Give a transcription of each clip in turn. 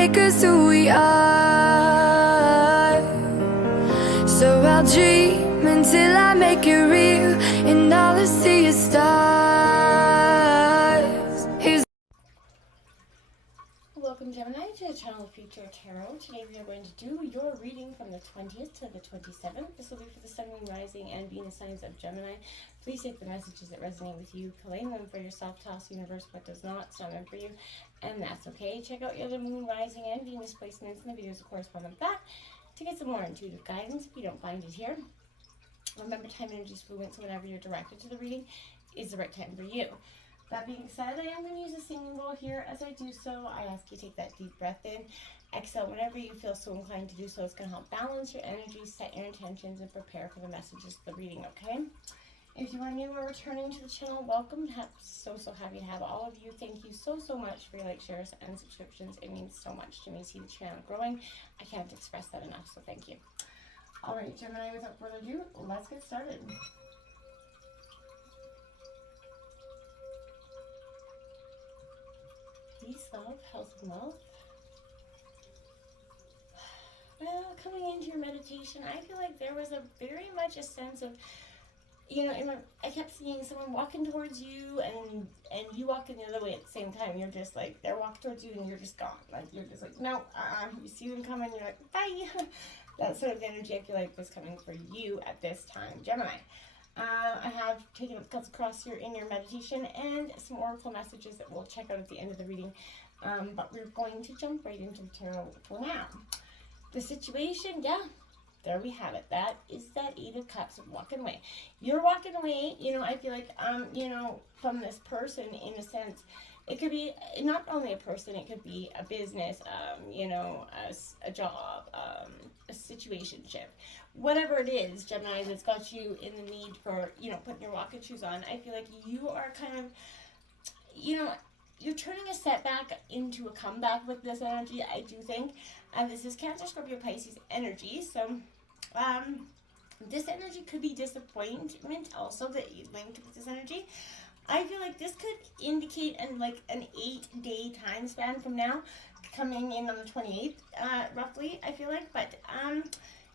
make us who we are. So I'll dream until I make it real, and all I see is stars. Welcome, Gemini, to the channel of Future Tarot. Today we are going to do your reading from the 20th to the 27th. This will be for the Sun, Moon, Rising, and Venus signs of Gemini. Please take the messages that resonate with you, claim them for yourself, toss the universe what does not, it's not meant for you, and that's okay. Check out your other Moon, Rising, and Venus placements in the videos that correspond with that to get some more intuitive guidance if you don't find it here. Remember, time energy is fluent, so whenever you're directed to the reading is the right time for you. That being said, I am going to use a singing bowl here. As I do so, I ask you to take that deep breath in. Exhale whenever you feel so inclined to do so. It's going to help balance your energy, set your intentions, and prepare for the messages of the reading, okay? If you are new or returning to the channel, welcome. So happy to have all of you. Thank you so much for your likes, shares, and subscriptions. It means so much to me to see the channel growing. I can't express that enough, so thank you. All right, Gemini, without further ado, let's get started. Peace, love, health, and wealth. Well, coming into your meditation, I feel like there was very much a sense of, you know, I kept seeing someone walking towards you and you walking the other way at the same time. You're just like, they're walking towards you and you're just gone. Like, you're just like, no, you see them coming, you're like, bye. That sort of energy I feel like was coming for you at this time, Gemini. I have taken up cuts across here in your meditation and some oracle messages that we'll check out at the end of the reading. But we're going to jump right into the tarot for now. The situation, yeah, there we have it. That is that Eight of Cups of walking away. You're walking away, you know, I feel like, you know, from this person in a sense. It could be not only a person, it could be a business, you know, a job, a situationship. Whatever it is, Gemini, that's got you in the need for, you know, putting your walking shoes on. I feel like you are kind of, you know, you're turning a setback into a comeback with this energy, I do think. And this is Cancer, Scorpio, Pisces energy. So, this energy could be disappointment also that you linked with this energy. I feel like this could indicate an 8-day time span from now, coming in on the 28th, roughly, I feel like. But,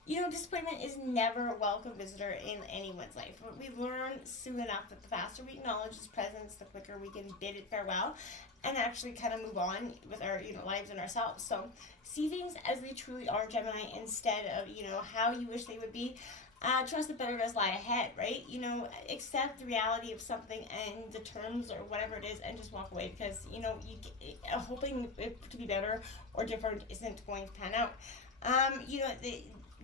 you know, disappointment is never a welcome visitor in anyone's life. But we learn soon enough that the faster we acknowledge his presence, the quicker we can bid it farewell and actually kind of move on with our, you know, lives and ourselves. So see things as they truly are, Gemini, instead of, you know, how you wish they would be. Trust that better does lie ahead, right? You know, accept the reality of something and the terms or whatever it is and just walk away because, you know, hoping it to be better or different isn't going to pan out. You know,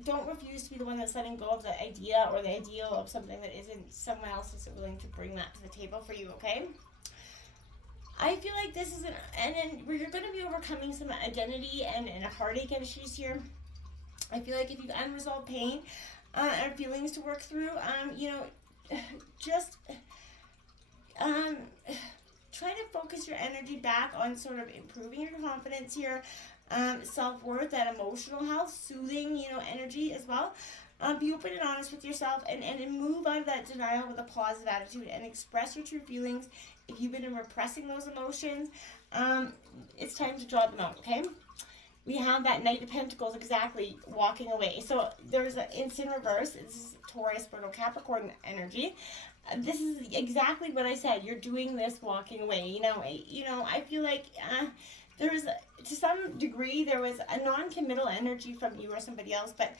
don't refuse to be the one that's letting go of the idea or the ideal of something that isn't someone else is willing to bring that to the table for you, okay? I feel like this is and then you're going to be overcoming some identity and heartache issues here. I feel like if you've unresolved pain and feelings to work through, you know, just try to focus your energy back on sort of improving your confidence here, self-worth, that emotional health, soothing, you know, energy as well. Be open and honest with yourself and move out of that denial with a positive attitude and express your true feelings. If you've been repressing those emotions, it's time to draw them out, okay? We have that Knight of Pentacles exactly walking away. So there's it's in reverse. This is Taurus, Virgo, Capricorn energy. This is exactly what I said. You're doing this walking away. You know, I feel like there was, to some degree, there was a non-committal energy from you or somebody else, but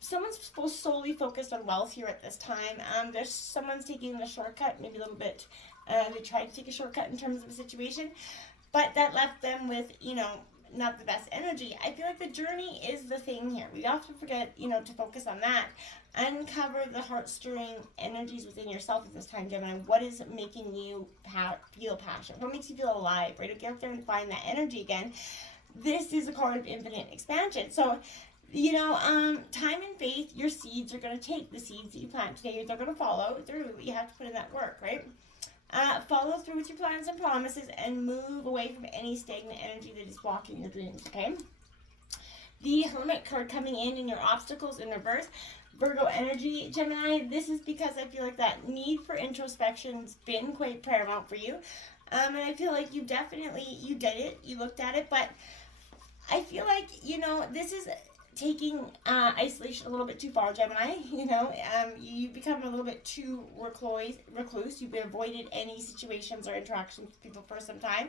someone's solely focused on wealth here at this time. There's someone's taking the shortcut, maybe a little bit. They tried to take a shortcut in terms of a situation, but that left them with, you know, not the best energy. I feel like the journey is the thing here. We often forget, you know, to focus on that. Uncover the heart-stirring energies within yourself at this time, Gemini. What is making you feel passion? What makes you feel alive, right? Get out there and find that energy again. This is a card of infinite expansion. So, you know, time and faith, your seeds are going to take the seeds that you plant today. They're going to follow through. You have to put in that work, right? Follow through with your plans and promises and move away from any stagnant energy that is blocking your dreams, okay? The Hermit card coming in your obstacles in reverse. Virgo energy, Gemini, this is because I feel like that need for introspection's been quite paramount for you. And I feel like you did it, you looked at it, but I feel like, this is taking isolation a little bit too far, Gemini. You become a little bit too recluse. You've avoided any situations or interactions with people for some time.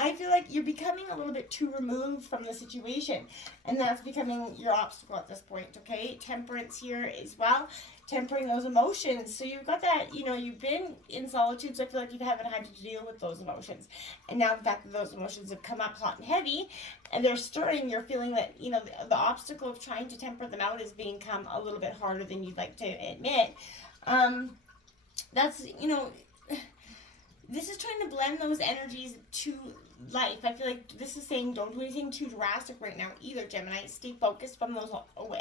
I feel like you're becoming a little bit too removed from the situation, and that's becoming your obstacle at this point, okay? Temperance here as well, tempering those emotions. So you've got that, you've been in solitude, so I feel like you haven't had to deal with those emotions. And now the fact that those emotions have come up hot and heavy, and they're stirring, you're feeling that, the obstacle of trying to temper them out is become a little bit harder than you'd like to admit. That's, this is trying to blend those energies to life. I feel like this is saying don't do anything too drastic right now either, Gemini. Stay focused from those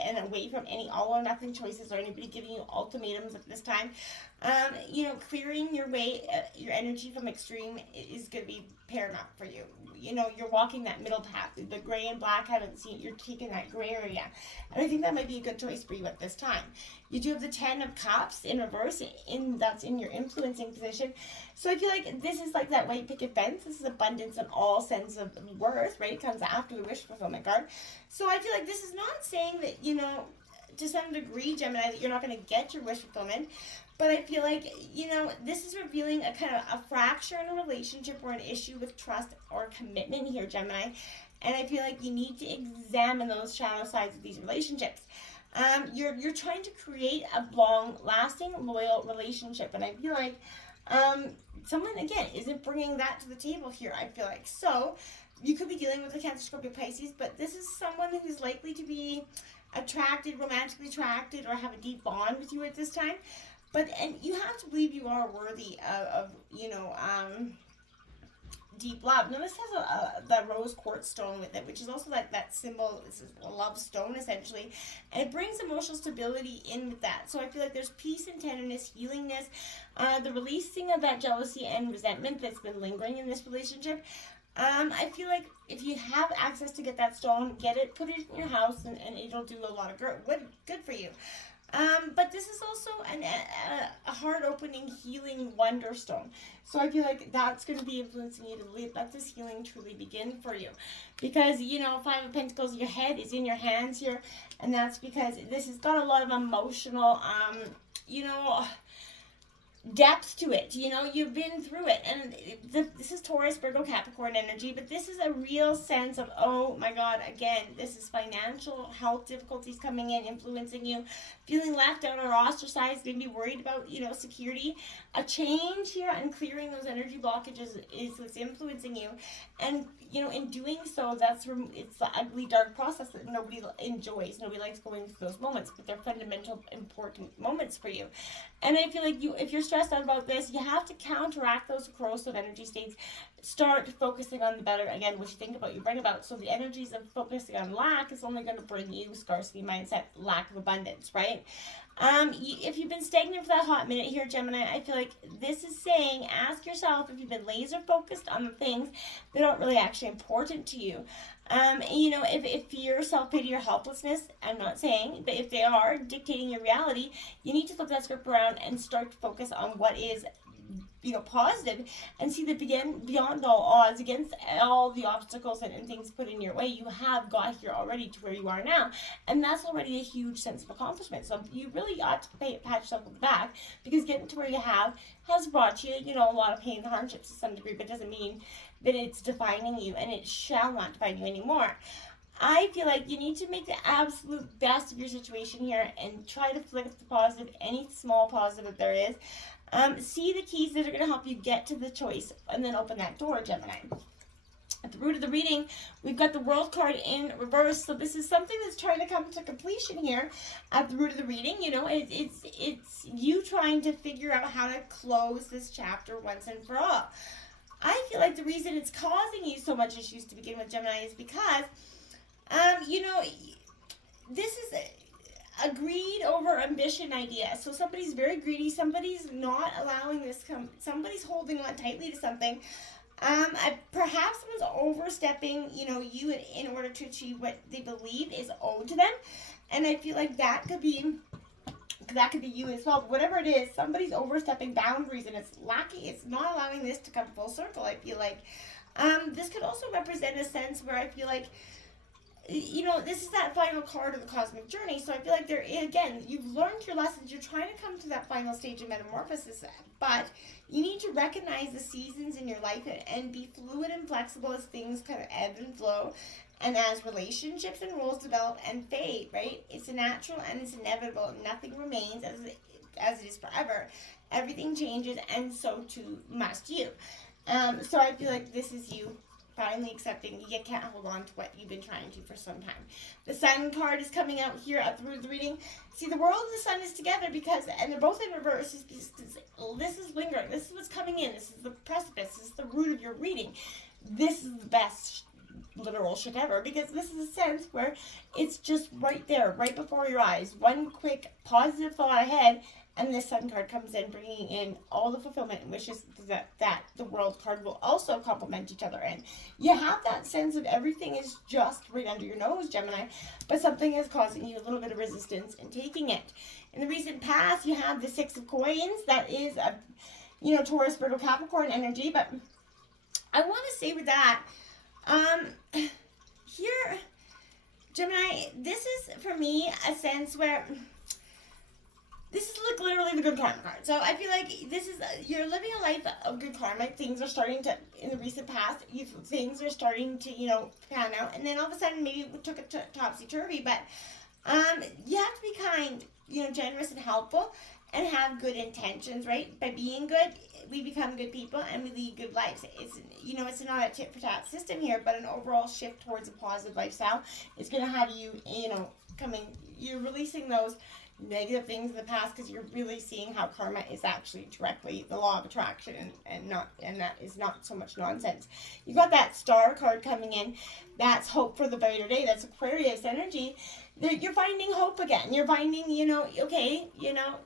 and away from any all or nothing choices or anybody giving you ultimatums at this time. Clearing your energy from extreme is going to be paramount for you. You're walking that middle path. The gray and black haven't seen, you're taking that gray area. And I think that might be a good choice for you at this time. You do have the 10 of Cups in reverse, that's in your influencing position. So I feel like this is like that white picket fence. This is abundance in all sense of worth, right? It comes after the wish fulfillment card. So I feel like this is not saying that, to some degree, Gemini, that you're not going to get your wish fulfillment. But I feel like, this is revealing a kind of a fracture in a relationship or an issue with trust or commitment here, Gemini. And I feel like you need to examine those shadow sides of these relationships. You're trying to create a long-lasting, loyal relationship. And I feel like someone, again, isn't bringing that to the table here, I feel like. So you could be dealing with a Cancer, Scorpio, Pisces, but this is someone who's likely to be romantically attracted, or have a deep bond with you at this time. And you have to believe you are worthy of deep love. Now this has the rose quartz stone with it, which is also like that symbol. This is a love stone essentially, and it brings emotional stability in with that. So I feel like there's peace and tenderness, healingness, the releasing of that jealousy and resentment that's been lingering in this relationship. I feel like if you have access to get that stone, get it, put it in your house, and it'll do a lot of good for you. But this is also a heart-opening, healing wonder stone. So I feel like that's going to be influencing you to let this healing truly begin for you. Because, 5 of Pentacles, your head is in your hands here. And that's because this has got a lot of emotional, depth to it. You've been through it, and this is Taurus, Virgo, Capricorn energy, but this is a real sense of, oh my God, again, this is financial health difficulties coming in, influencing you, feeling left out or ostracized, maybe worried about, security. A change here and clearing those energy blockages is what's influencing you. And, in doing so, it's the ugly, dark process that nobody enjoys. Nobody likes going through those moments, but they're fundamental, important moments for you. And I feel like if you're stressed out about this, you have to counteract those corrosive energy states. Start focusing on the better. Again, what you think about, you bring about. So the energies of focusing on lack is only going to bring you scarcity mindset, lack of abundance, right? If you've been stagnant for that hot minute here, Gemini, I feel like this is saying, ask yourself if you've been laser focused on the things that aren't really actually important to you. If fear, self-pity, or helplessness, I'm not saying, but if they are dictating your reality, you need to flip that script around and start to focus on what is positive, and see that beyond all odds, against all the obstacles and things put in your way, you have got here already to where you are now, and that's already a huge sense of accomplishment. So you really ought to pat yourself on the back, because getting to where you has brought you, a lot of pain and hardships to some degree, but doesn't mean that it's defining you, and it shall not define you anymore. I feel like you need to make the absolute best of your situation here and try to flip the positive, any small positive that there is. See the keys that are going to help you get to the choice, and then open that door, Gemini. At the root of the reading, we've got the World card in reverse. So this is something that's trying to come to completion here at the root of the reading. It's you trying to figure out how to close this chapter once and for all. I feel like the reason it's causing you so much issues to begin with, Gemini, is because, this is a greed over ambition idea. So somebody's very greedy, somebody's not allowing this somebody's holding on tightly to something. Perhaps someone's overstepping, you in order to achieve what they believe is owed to them. And I feel like that could be that could be you as well. But whatever it is, somebody's overstepping boundaries and it's lacking. It's not allowing this to come full circle. I feel like this could also represent a sense where I feel like, you know, this is that final card of the cosmic journey. So I feel like again, you've learned your lessons. You're trying to come to that final stage of metamorphosis, but you need to recognize the seasons in your life and be fluid and flexible as things kind of ebb and flow. And as relationships and roles develop and fade, right? It's a natural and it's inevitable. Nothing remains as it is forever. Everything changes, and so too must you. So I feel like this is you finally accepting you can't hold on to what you've been trying to for some time. The Sun card is coming out here through the reading. See, the world and the Sun is together and they're both in reverse. This is lingering. This is what's coming in. This is the precipice. This is the root of your reading. This is the best literal shit ever, because this is a sense where it's just right there, right before your eyes. One quick positive thought ahead, and this Sun card comes in, bringing in all the fulfillment and wishes that the World card will also complement each other. And you have that sense of everything is just right under your nose, Gemini, but something is causing you a little bit of resistance in taking it. In the recent past, you have the Six of Coins. That is a, Taurus, Virgo, Capricorn energy. But I want to say with that, here, Gemini, this is for me a sense where this is like literally the good karma card. So I feel like this is, you're living a life of good karma. Things are starting to, in the recent past, things are starting to, pan out. And then all of a sudden, maybe it took it topsy-turvy. But you have to be kind, generous and helpful and have good intentions, right? By being good, we become good people and we lead good lives. It's, it's not a tit-for-tat system here, but an overall shift towards a positive lifestyle is going to have you, you're releasing those negative things in the past, because you're really seeing how karma is actually directly the law of attraction and that is not so much nonsense. You got that Star card coming in. That's hope for the brighter day. That's Aquarius energy. You're finding hope again. You're finding,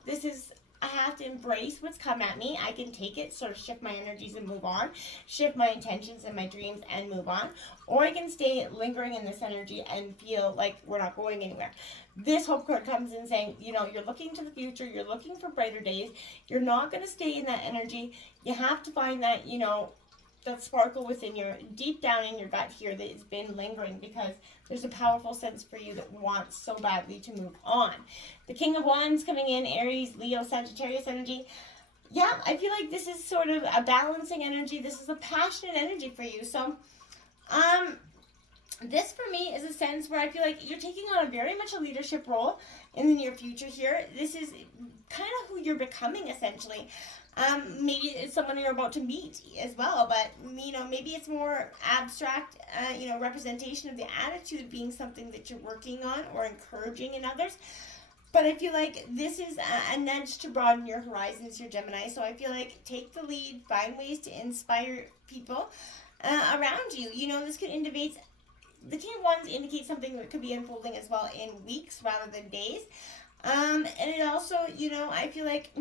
this is, I have to embrace what's come at me. I can take it, sort of shift my energies and move on, shift my intentions and my dreams and move on. Or I can stay lingering in this energy and feel like we're not going anywhere. This hope card comes in saying, you're looking to the future, you're looking for brighter days. You're not going to stay in that energy. You have to find that, that sparkle within deep down in your gut here that has been lingering, because there's a powerful sense for you that wants so badly to move on. The King of Wands coming in, Aries, Leo, Sagittarius energy. Yeah, I feel like this is sort of a balancing energy. This is a passionate energy for you. So, this for me is a sense where I feel like you're taking on very much a leadership role in the near future here. This is kind of who you're becoming, essentially. Maybe it's someone you're about to meet as well, but maybe it's more abstract, representation of the attitude being something that you're working on or encouraging in others. But I feel like this is a nudge to broaden your horizons here, Gemini. So I feel like take the lead, find ways to inspire people around you. This could indicate, the King of Wands indicates something that could be unfolding as well in weeks rather than days. And it also, I feel like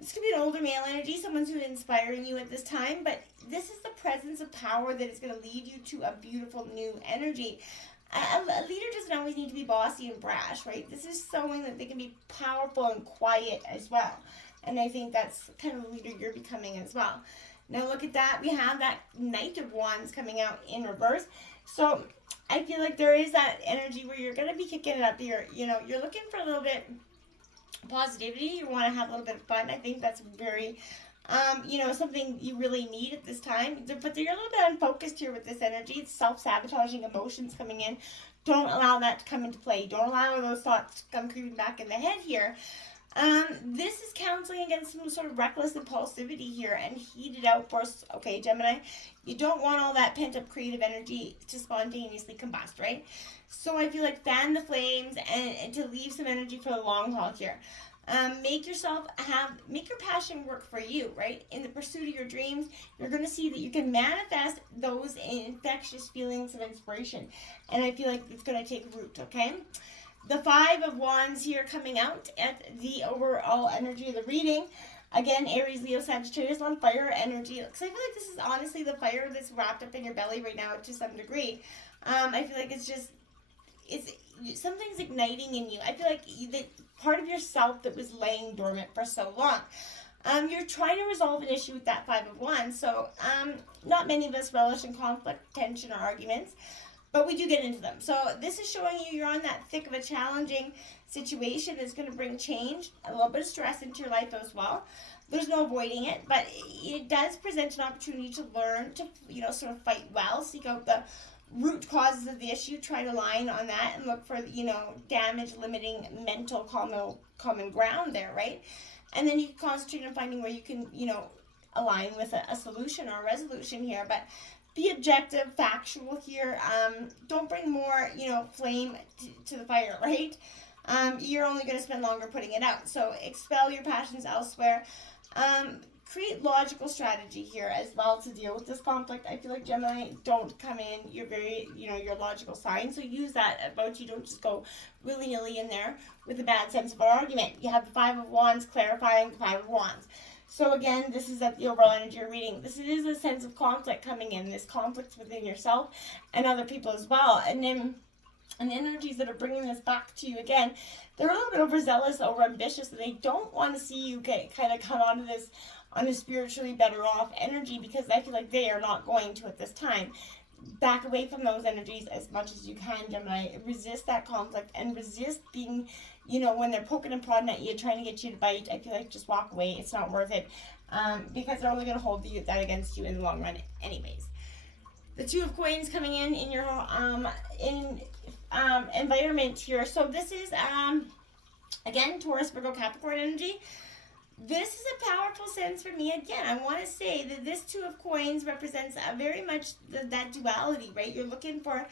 this could be an older male energy, someone who's inspiring you at this time, but this is the presence of power that is going to lead you to a beautiful new energy. A leader doesn't always need to be bossy and brash, right? This is showing that they can be powerful and quiet as well. And I think that's kind of the leader you're becoming as well. Now look at that. We have that Knight of Wands coming out in reverse. So I feel like there is that energy where you're going to be kicking it up here. You're looking for a little bit positivity. You want to have a little bit of fun. I think that's very, something you really need at this time. But you're a little bit unfocused here with this energy. It's self-sabotaging emotions coming in. Don't allow that to come into play. Don't allow those thoughts to come creeping back in the head here. This is counseling against some sort of reckless impulsivity here and heated outbursts. Okay, Gemini, you don't want all that pent-up creative energy to spontaneously combust, right? So I feel like fan the flames and to leave some energy for the long haul here. Make your passion work for you, right? In the pursuit of your dreams, you're going to see that you can manifest those infectious feelings of inspiration. And I feel like it's going to take root, okay? The Five of Wands here coming out at the overall energy of the reading. Again, Aries, Leo, Sagittarius, on fire energy. Because I feel like this is honestly the fire that's wrapped up in your belly right now to some degree. I feel like it's just, something's igniting in you. I feel like that part of yourself that was laying dormant for so long. You're trying to resolve an issue with that Five of Wands. So not many of us relish in conflict, tension, or arguments, but we do get into them. So this is showing you you're on that thick of a challenging situation that's going to bring change, a little bit of stress into your life as well. There's no avoiding it, but it does present an opportunity to learn to, sort of fight well, seek out the root causes of the issue, try to align on that and look for, damage limiting mental common ground there, right? And then you can concentrate on finding where you can, align with a solution or a resolution here. But be objective, factual here. Don't bring more, flame to the fire, right? You're only going to spend longer putting it out. So expel your passions elsewhere. Create logical strategy here as well to deal with this conflict. I feel like Gemini, don't come in. You're very, your logical sign. So use that about you. Don't just go willy-nilly in there with a bad sense of an argument. You have the Five of Wands clarifying the Five of Wands. So again, this is at the overall energy you're reading. This is a sense of conflict coming in. This conflict within yourself and other people as well. And then and the energies that are bringing this back to you again, they're a little bit overzealous, overambitious, and they don't want to see you kind of come onto this on a spiritually better off energy, because I feel like they are not going to at this time. Back away from those energies as much as you can, Gemini. Resist that conflict and resist being, when they're poking and prodding at you, trying to get you to bite. I feel like just walk away. It's not worth it, because they're only going to hold that against you in the long run anyways. The Two of Coins coming in your environment here. So this is, again, Taurus, Virgo, Capricorn energy. This is a powerful sense for me. Again, I want to say that this Two of Coins represents very much that duality, right? You're looking for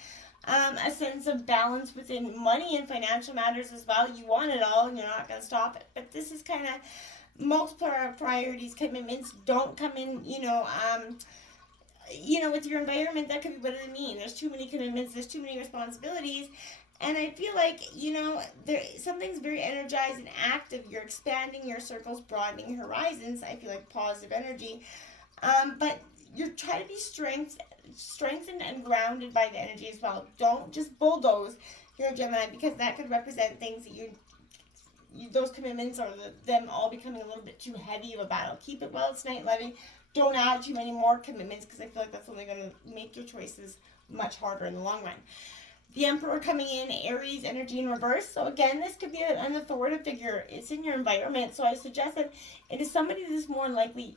a sense of balance within money and financial matters as well. You want it all, and you're not going to stop it. But this is kind of multiple priorities, commitments don't come in, with your environment. That could be what it means. There's too many commitments, there's too many responsibilities. And I feel like, something's very energized and active. You're expanding your circles, broadening your horizons. I feel like positive energy. But you're trying to be strengthened and grounded by the energy as well. Don't just bulldoze your Gemini, because that could represent things that those commitments or them all becoming a little bit too heavy of a battle. Keep it well, it's night loving. Don't add too many more commitments, because I feel like that's only going to make your choices much harder in the long run. The Emperor coming in, Aries energy in reverse. So again, this could be an authoritative figure. It's in your environment. So I suggest that it is somebody that is more likely,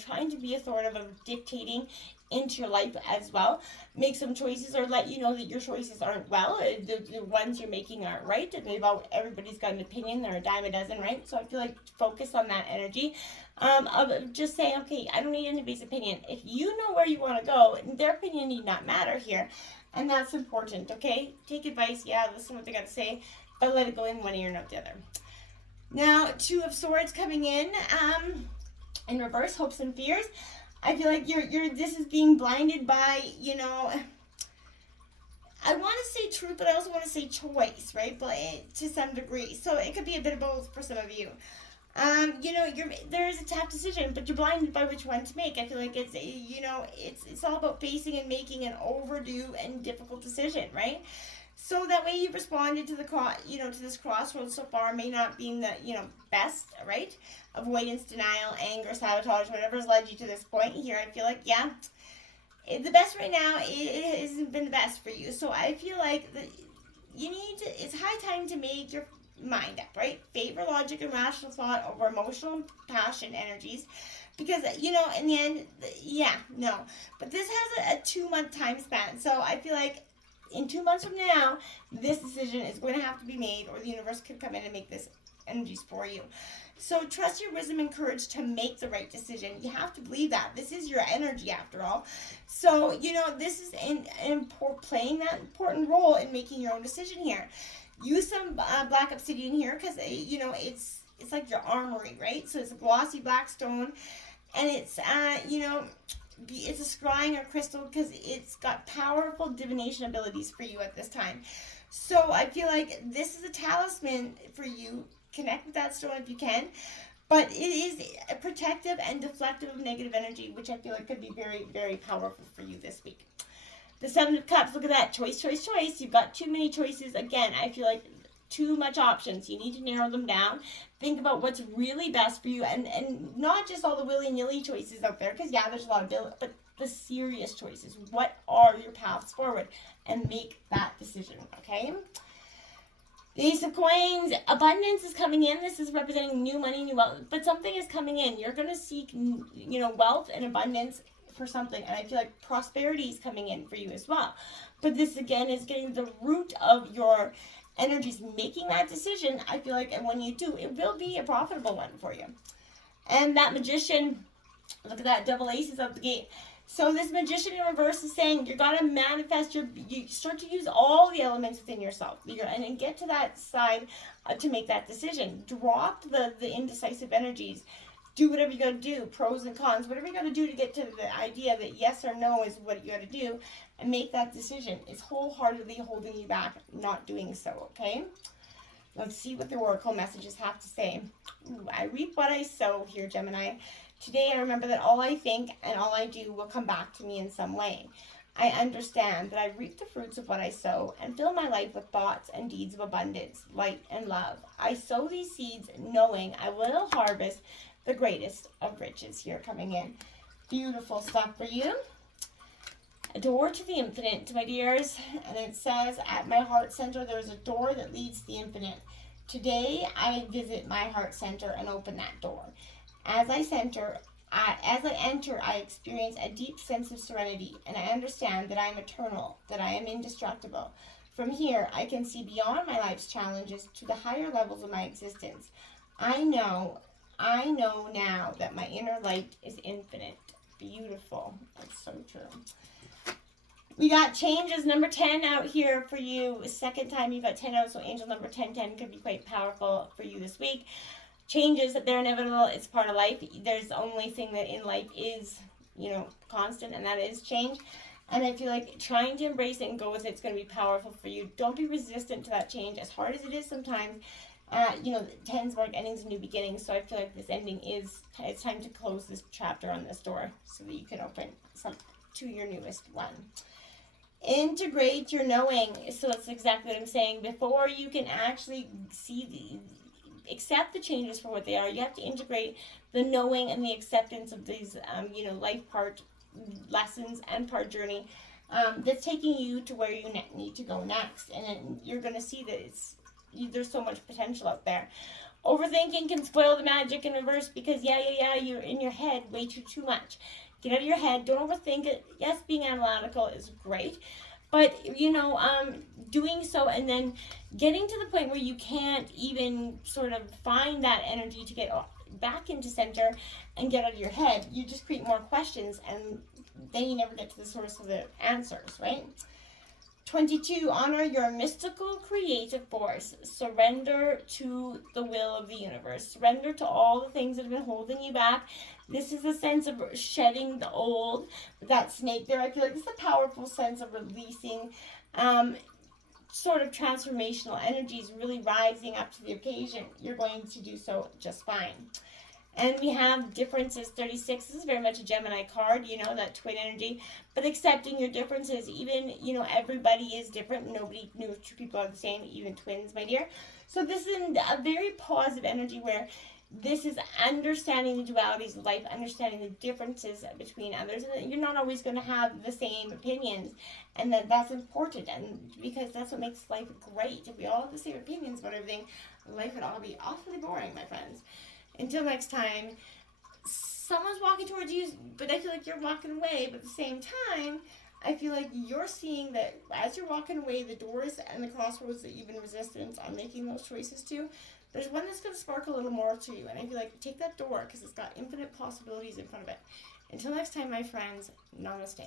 trying to be authoritative of dictating into your life as well. Make some choices, or let you know that your choices aren't the ones you're making aren't right. And everybody's got an opinion. They're a dime a dozen, right? So I feel like focus on that energy. Of just saying, okay, I don't need anybody's opinion. If you know where you want to go, their opinion need not matter here. And that's important, okay? Take advice, listen to what they got to say, but let it go in one ear, not the other. Now, Two of Swords coming in reverse, hopes and fears. I feel like this is being blinded by, I want to say truth, but I also want to say choice, right? But to some degree. So it could be a bit of both for some of you. There is a tough decision, but you're blinded by which one to make. I feel like it's all about facing and making an overdue and difficult decision, right? So that way you've responded to to this crossroads so far may not be the, best, right? Avoidance, denial, anger, sabotage, whatever's led you to this point here. I feel like, the best right now, it hasn't been the best for you. So I feel like it's high time to make your mind up, right? Favor logic and rational thought over emotional and passion energies, because in the end, but this has a 2-month time span. So I feel like in 2 months from now, this decision is going to have to be made, or the universe could come in and make this energies for you. So trust your wisdom and courage to make the right decision. You have to believe that this is your energy after all. So this is playing that important role in making your own decision here. Use some black obsidian here, because it's like your armory, right? So it's a glossy black stone, and it's it's a scrying or crystal, because it's got powerful divination abilities for you at this time. So I feel like this is a talisman for you. Connect with that stone if you can, but it is protective and deflective of negative energy, which I feel like could be very, very powerful for you this week. The Seven of Cups, look at that. Choice, choice, choice. You've got too many choices. Again, I feel like too much options. You need to narrow them down. Think about what's really best for you, and not just all the willy-nilly choices out there, because yeah, there's a lot of but the serious choices. What are your paths forward? And make that decision, okay? The Ace of Coins, abundance is coming in. This is representing new money, new wealth, but something is coming in. You're going to seek, wealth and abundance for something, and I feel like prosperity is coming in for you as well. But this, again, is getting the root of your energies, making that decision. I feel like, and when you do, it will be a profitable one for you. And that Magician, look at that, double aces out the gate. So this Magician in reverse is saying you're going to manifest, you start to use all the elements within yourself. And then get to that side to make that decision. Drop the indecisive energies. Do whatever you got to do, pros and cons, whatever you got to do to get to the idea that yes or no is what you got to do, and make that decision. It's wholeheartedly holding you back, not doing so, okay? Let's see what the Oracle messages have to say. Ooh, I reap what I sow here, Gemini. Today I remember that all I think and all I do will come back to me in some way. I understand that I reap the fruits of what I sow and fill my life with thoughts and deeds of abundance, light, and love. I sow these seeds knowing I will harvest the greatest of riches here coming in. Beautiful stuff for you. A door to the infinite, my dears. And it says, at my heart center, there is a door that leads to the infinite. Today, I visit my heart center and open that door. As I enter, I experience a deep sense of serenity, and I understand that I am eternal, that I am indestructible. From here, I can see beyond my life's challenges to the higher levels of my existence. I know now that my inner light is infinite. Beautiful. That's so true. We got changes, number 10 out here for you. Second time you got 10 out, so angel number 1010 could be quite powerful for you this week. Changes, they're inevitable. It's part of life. There's the only thing that in life is, constant, and that is change. And I feel like trying to embrace it and go with it's going to be powerful for you. Don't be resistant to that change, as hard as it is sometimes. 10s mark endings and new beginnings. So I feel like this ending it's time to close this chapter on this door so that you can open some to your newest one. Integrate your knowing. So that's exactly what I'm saying. Before you can actually accept the changes for what they are, you have to integrate the knowing and the acceptance of these, life part lessons and part journey that's taking you to where you need to go next. And then you're going to see that there's so much potential out there. Overthinking can spoil the magic in reverse because, you're in your head way too much. Get out of your head. Don't overthink it. Yes, being analytical is great. But, doing so and then getting to the point where you can't even sort of find that energy to get back into center and get out of your head, you just create more questions and then you never get to the source of the answers, right? 22, honor your mystical creative force. Surrender to the will of the universe. Surrender to all the things that have been holding you back. This is a sense of shedding the old. That snake there, I feel like this is a powerful sense of releasing sort of transformational energies, really rising up to the occasion. You're going to do so just fine. And we have differences, 36. This is very much a Gemini card, that twin energy. But accepting your differences, even, everybody is different. Nobody, two people are the same, even twins, my dear. So this is a very positive energy where this is understanding the dualities of life, understanding the differences between others. And that you're not always going to have the same opinions. And that's important. And because that's what makes life great. If we all have the same opinions about everything, life would all be awfully boring, my friends. Until next time, someone's walking towards you, but I feel like you're walking away. But at the same time, I feel like you're seeing that as you're walking away, the doors and the crossroads that you've been resistant on making those choices to, there's one that's going to spark a little more to you. And I feel like take that door because it's got infinite possibilities in front of it. Until next time, my friends, namaste.